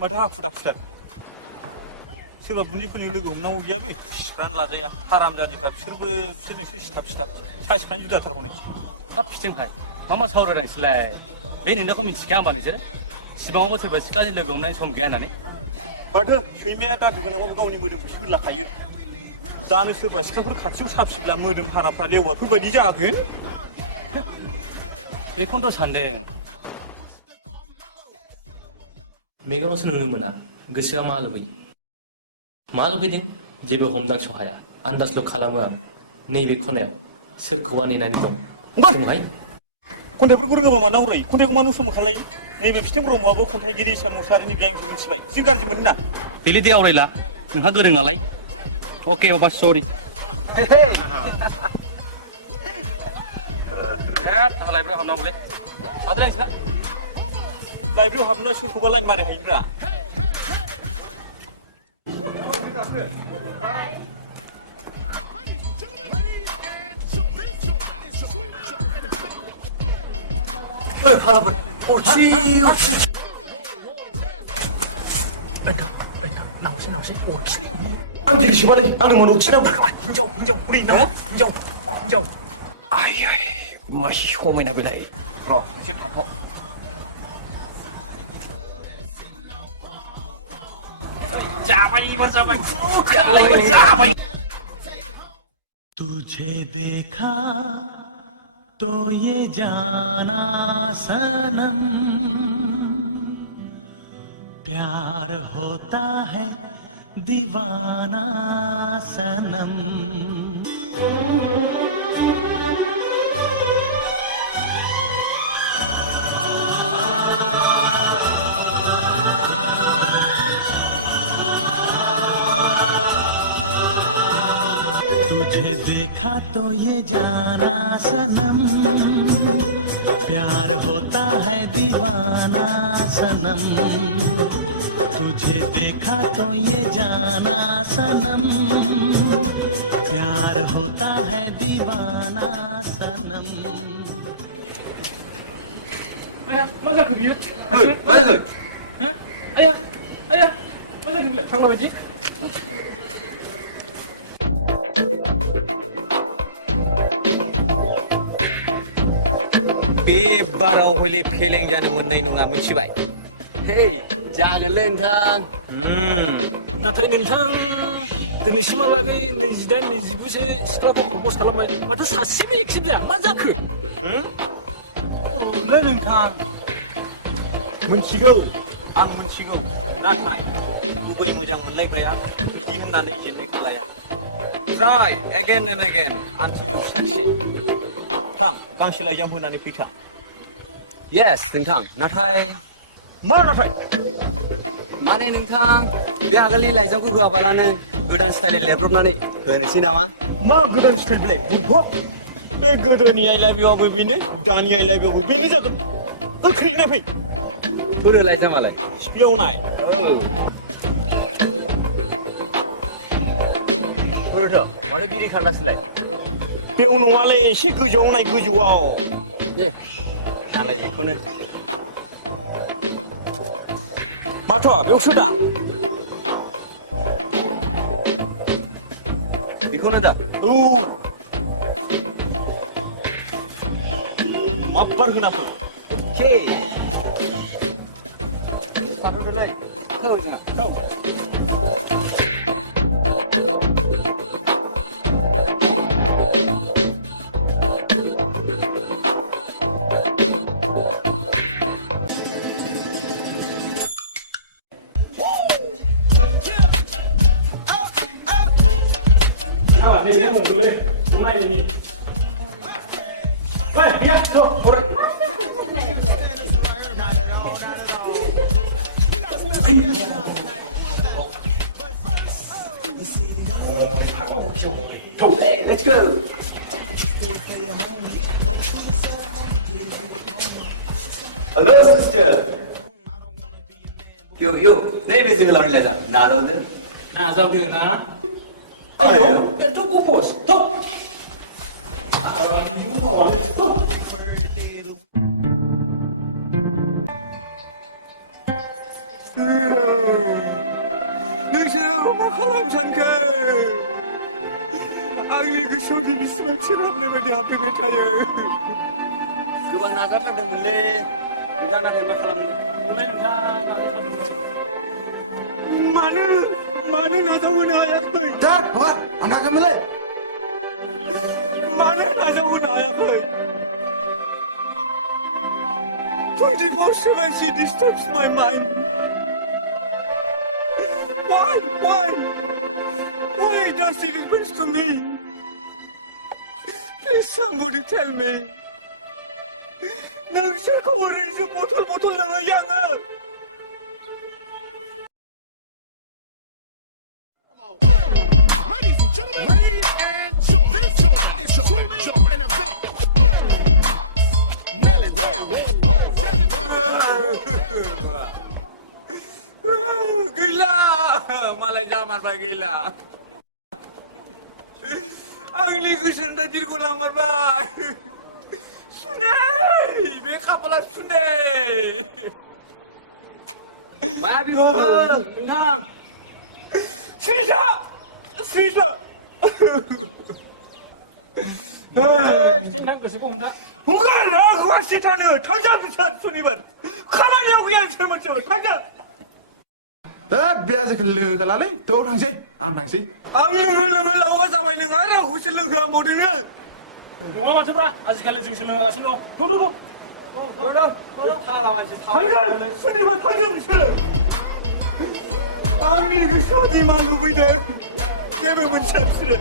माथो हाखु दाखुथार सोरबा बुन्दिफोरनि लोगो हमनांगौ गैया बे सिख्रानो लाजाया हाराम जालिफ्रा बिसोरबो बिसोरनो सिथाब सिथाब सासिखानो जुदाथारबावनो हाब फिथिंखाय मा मा सावरायदों नोंसोरलाय बे नोंनाखौ मिथिखाया होमबा नोंसोर सिमाङावबो सोरबा सिख्लाजों लोगो हमनायनि सम गैया होननानै माथो सैमाया दादु गोनाङाबो गावनि मोदोमखौसो होलाखायो जानो सोरबा सिख्लाफोर खाथियाव साफिब्ला मोदोम हाराफ्रा लेवारफोर बायदि जागोन बेखौनोथ' सानदों मेगनावसो नुनो मोना गोसोआ मा लुबैदों जेबो हमदांस' हाया आन्दाजल' खालामो आं नैबे खनायाव सोरखौबा नेनानै दं सोंहाय खन्थाइफोरखौ रोङाबा मानो आवरायो खन्थाइखौ मानो सम खालायो नैबे फिथिं ब्रह्मआबो खन्थाइगिरि सान मुसाहारिनि गियानखौ मिथिबाय जों गाज्रि मोनो ना देलै दे आवरायला नोंहा गोरों नालाय अके बाबा सरि लाइब्रेरियाव हाबनांगौलै लाइब्रेरियाव हाबना सोरखौबा लाइन मारि हायोब्रा 하나만 옳지 나오시 옳지 되게 심하네 나는 옳지나 인정 우리 있나 인정 아이 맛이 호메나 그래 तुझे देखा तो ये जाना सनम प्यार होता है दीवाना सनम तुझे देखा तो ये जाना सनम प्यार होता है दीवाना सनम तुझे देखा तो ये जाना सनम प्यार होता है दीवाना सनम 맞아 그게? 맞아 아야 장난이지? बे बाराव हले फेलें जानो मोननाय नङा मिथिबाय हे जागोनलै नोंथां नाथाय नोंथां दिनैसिमहालागै 28, 29सो सिख्लाखौ प्रप'ज खालामबाय माथो सासेबो एक्सेप्ट जाया मा जाखो? नै नोंथां मोनथिगौ आं मोनथिगौ नाथाय गुबै मोजां मोनलायग्राया बिदि होननानै जेननायखौ लाया ट्राइ एगेन एन्ड एगेन आनसारखौ सानसे गांसे लाइजाम होनानै फैथा येस नोंथां नाथाय मा नाथाय माने नोंथां बे आगोलनि लाइजामखौ होआबालानो गोदान स्टाइलनि लेब्रबनानै होनोसै नामा मा गोदान स्टाइल बेलाय बुद्धि बे गोदोनि आइ लाभ इउआबो बेनो दानि आइ लाभ इउआबो बेनो जागोन गोख्रैनो फै बोरो लाइजामालाय स्पियाव नाय बोरोथ' माथो गिरि खारगासिनोलाय बेयाव नङालै एसे गोजौआव नाय गोजौआव नालाय बेखौनो माथ' बेयावसो दा बेखौनो दा औ माब्बार होना फै के थाथ'दोलै औ जोंहा औ Let's go. Hello, sister. Yo, name is Inglar Leda. Nado. 나서 그러나? Ayo, itu kupus. Tuh. सानखो आंनि गोसोआव दिनैसिम सोराबनाय बायदि हाबफैबाय थायो गोबां नाजाथारदोंमोनलै दा नाथाय मा खालामनो मानो नाजावहोनो हायाखै दा माबा आनागामोनलाय मानो नाजावहोनो हायाखै 24/7 she disturbs my mind. Why does she do this to me? Please somebody tell me. नोंसोरखौ ओरैनो बथल लाङो आङो gila malah jamarबाय gila आंनि गोसोनि दादिरखौ लांमारबाय सुनै बे खाफाला सुनै मा बिबो नोंथां सिरिसा नोंथां गोसोखौ हमथा हगार आंखौ सिथानो थांजा बिसार सुनिबार खामानियाव गैया सोर मोनसे थांजा दा बेराजों लोगो लालै थ' थांसै आं थांसै आं लोगो लावगा जाबाय नों आरो आंखौसो लोगो लांबावदोंनो नङा माथोब्रा आजिखालि जों सोलोंगासिनो दं आंनि गोसोआव दिमा लुबैदों जेबो मोनथिया बिसोरो